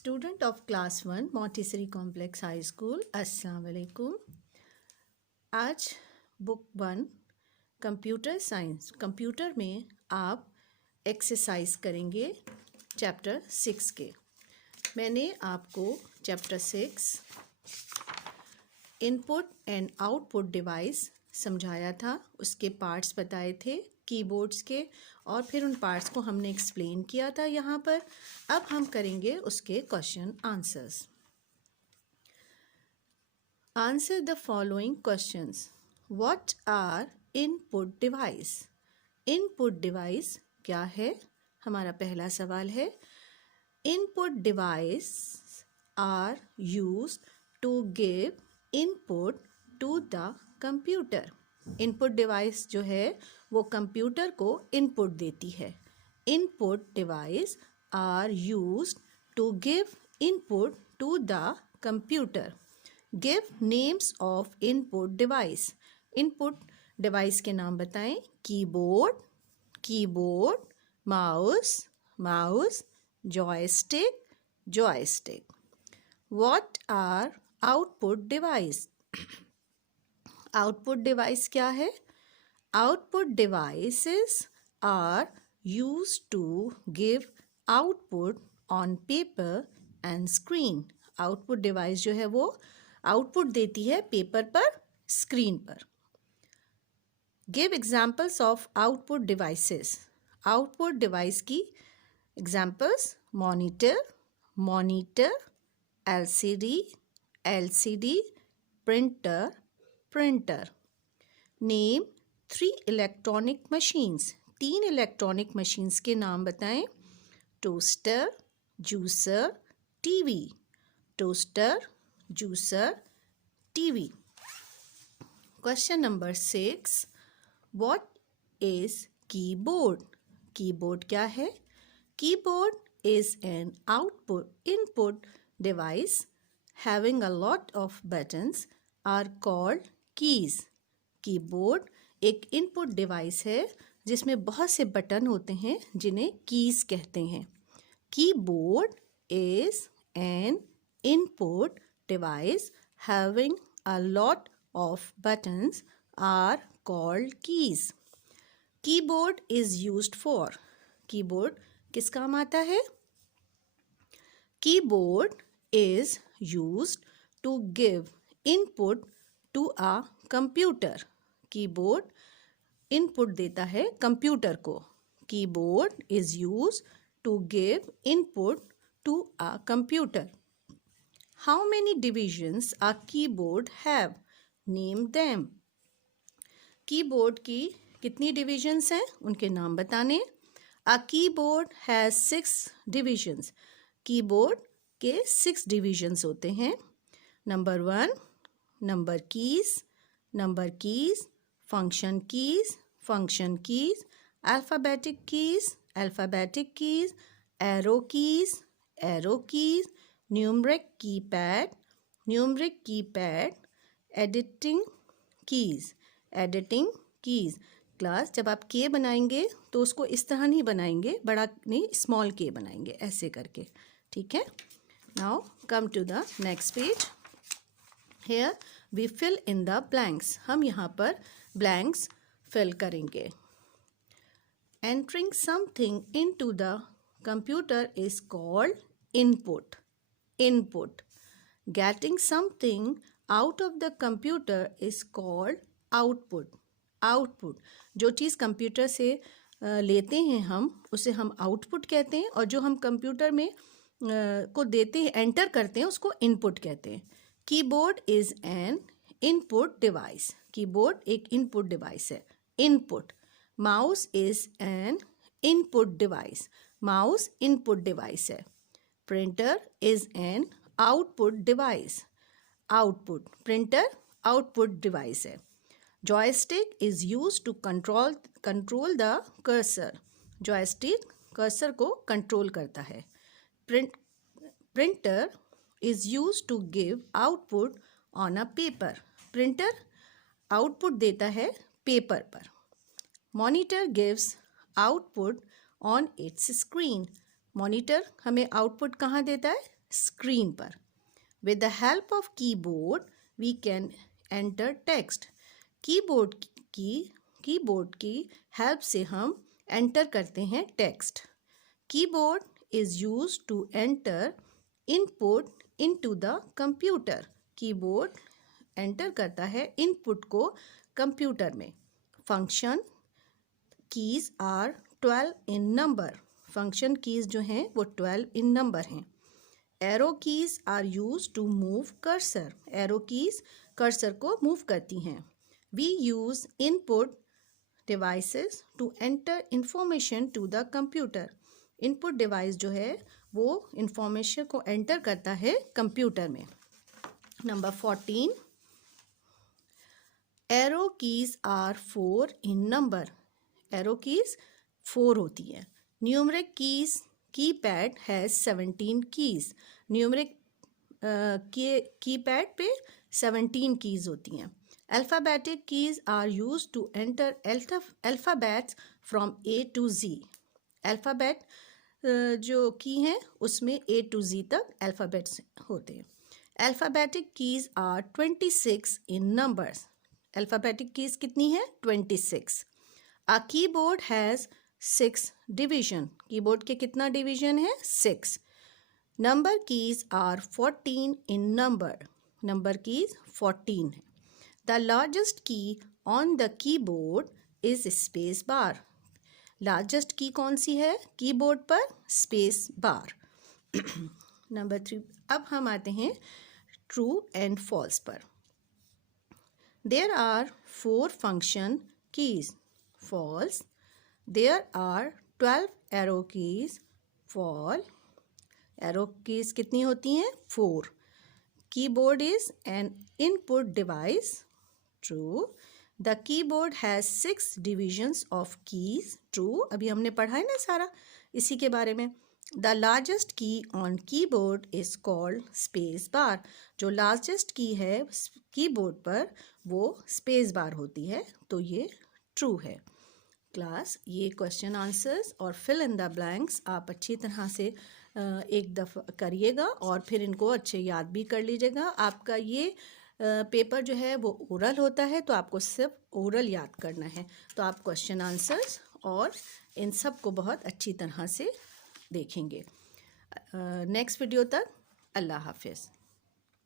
Student of class 1 Montessori complex high school, अस्सलाम वालेकुम। आज बुक 1 कंप्यूटर साइंस, कंप्यूटर में आप एक्सरसाइज करेंगे चैप्टर 6 के। मैंने आपको chapter 6 input and output device समझाया था, उसके पार्ट्स बताए थे कीबोर्ड्स के, और फिर उन पार्ट्स को हमने एक्सप्लेन किया था यहाँ पर। अब हम करेंगे उसके question answers. Answer the following questions. What are input device? Input device क्या है? हमारा पहला सवाल है। Input device are used to give input to the computer. Input device जो है वो कंप्यूटर को इनपुट देती है। Input device are used to give input to the computer. Give names of input device. Input device के नाम बताएं। Keyboard, keyboard, mouse, mouse, joystick, joystick. What are output device? Output device क्या है? Output devices are used to give output on paper and screen. Output device जो है वो output देती है पेपर पर, स्क्रीन पर। Give examples of output devices. Output device की examples: monitor, monitor, LCD, LCD, printer, printer. Name 3 electronic machines. 3 electronic machines के नाम बताएं। Toaster, juicer, TV. Toaster, juicer, TV. Question number 6। What is keyboard? Keyboard क्या है? Keyboard is an output input device having a lot of buttons are called keys. Keyboard एक input device है जिसमें बहुत से बटन होते हैं जिन्हें कीज कहते हैं। Keyboard is an input device having a lot of buttons are called keys. Keyboard is used for. Keyboard किस काम आता है? Keyboard is used to give input to a computer. Keyboard input देता है कंप्यूटर को। Keyboard is used to give input to a computer. How many divisions a keyboard have? Name them. Keyboard की कितनी divisions हैं? उनके नाम बताने। A keyboard has 6 divisions. Keyboard के 6 डिविजन्स होते हैं। Number 1 number keys, function keys, alphabetic keys, arrow keys, numeric keypad, editing keys. Class जब आप के बनाएंगे तो उसको इस तरह नहीं बनाएंगे, बड़ा नहीं, स्मॉल के बनाएंगे, ऐसे करके। ठीक है। Now come to the next page. Here we fill in the blanks. हम यहाँ पर blanks fill करेंगे. Entering something into the computer is called input. Getting something out of the computer is called output. जो चीज़ computer से लेते हैं हम, उसे हम आउटपुट कहते हैं, और जो हम कंप्यूटर में को देते हैं, एंटर करते हैं, उसको इनपुट कहते हैं। Keyboard is an input device. Keyboard एक इनपुट डिवाइस है। Input. Mouse is an input device. Mouse input device है। Printer is an output device. Output. Printer output device है। Joystick is used to control the cursor. Joystick cursor को control करता है। Printer is used to give output on a paper. Printer output देता है paper पर। Monitor gives output on its screen. Monitor हमें output कहाँ देता है? स्क्रीन पर। With the help of keyboard we can enter text. Keyboard की help से हम एंटर करते हैं text. Keyboard is used to enter input into the computer. Keyboard enter करता है इनपुट को कंप्यूटर में। Function keys are 12 in number. Function keys जो हैं वो 12 इन नंबर हैं। Arrow keys are use to move cursor. Arrow keys cursor को move करती हैं। We use input devices to enter information to the computer. Input device जो है वो इंफॉर्मेशन को एंटर करता है कंप्यूटर में। Number 14, arrow keys are 4 in number. Arrow keys 4 होती है। Numeric keys keypad has 17 keys. Numeric keypad पे 17 कीज होती हैं। Alphabetic keys are use to enter alphabets from A to Z। Alphabet जो की हैं उसमें A to Z तक alphabets होते हैं। Alphabetic keys are 26 in numbers. Alphabetic keys कितनी है? 26। A keyboard has 6 division. Keyboard के कितना डिवीजन है? 6। Number keys are 14 in number. Number keys 14 है। The largest key on the keyboard is space bar. Largest key कौन सी है keyboard पर? Space bar. Number 3, अब हम आते हैं ट्रू एंड फॉल्स पर। There are 4 function keys. False. There are 12 arrow keys. False. Arrow keys कितनी होती हैं? 4। Keyboard is an input device. True. The keyboard has 6 divisions of keys. True. अभी हमने पढ़ा है ना सारा इसी के बारे में। The largest key on keyboard is called space bar. जो लार्जेस्ट की है कीबोर्ड पर वो स्पेस बार होती है, तो ये ट्रू है। क्लास, ये क्वेश्चन आंसर्स और फिल इन द ब्लैंक्स आप अच्छी तरह से एक दफ़ा करिएगा और फिर इनको अच्छे याद भी कर लीजिएगा। आपका ये पेपर जो है वो ओरल होता है, तो आपको सिर्फ ओरल याद करना है। तो आप क्वेश्चन आंसर्स और इन सब को बहुत अच्छी तरह से देखेंगे। नेक्स्ट वीडियो तक अल्लाह हाफिज़।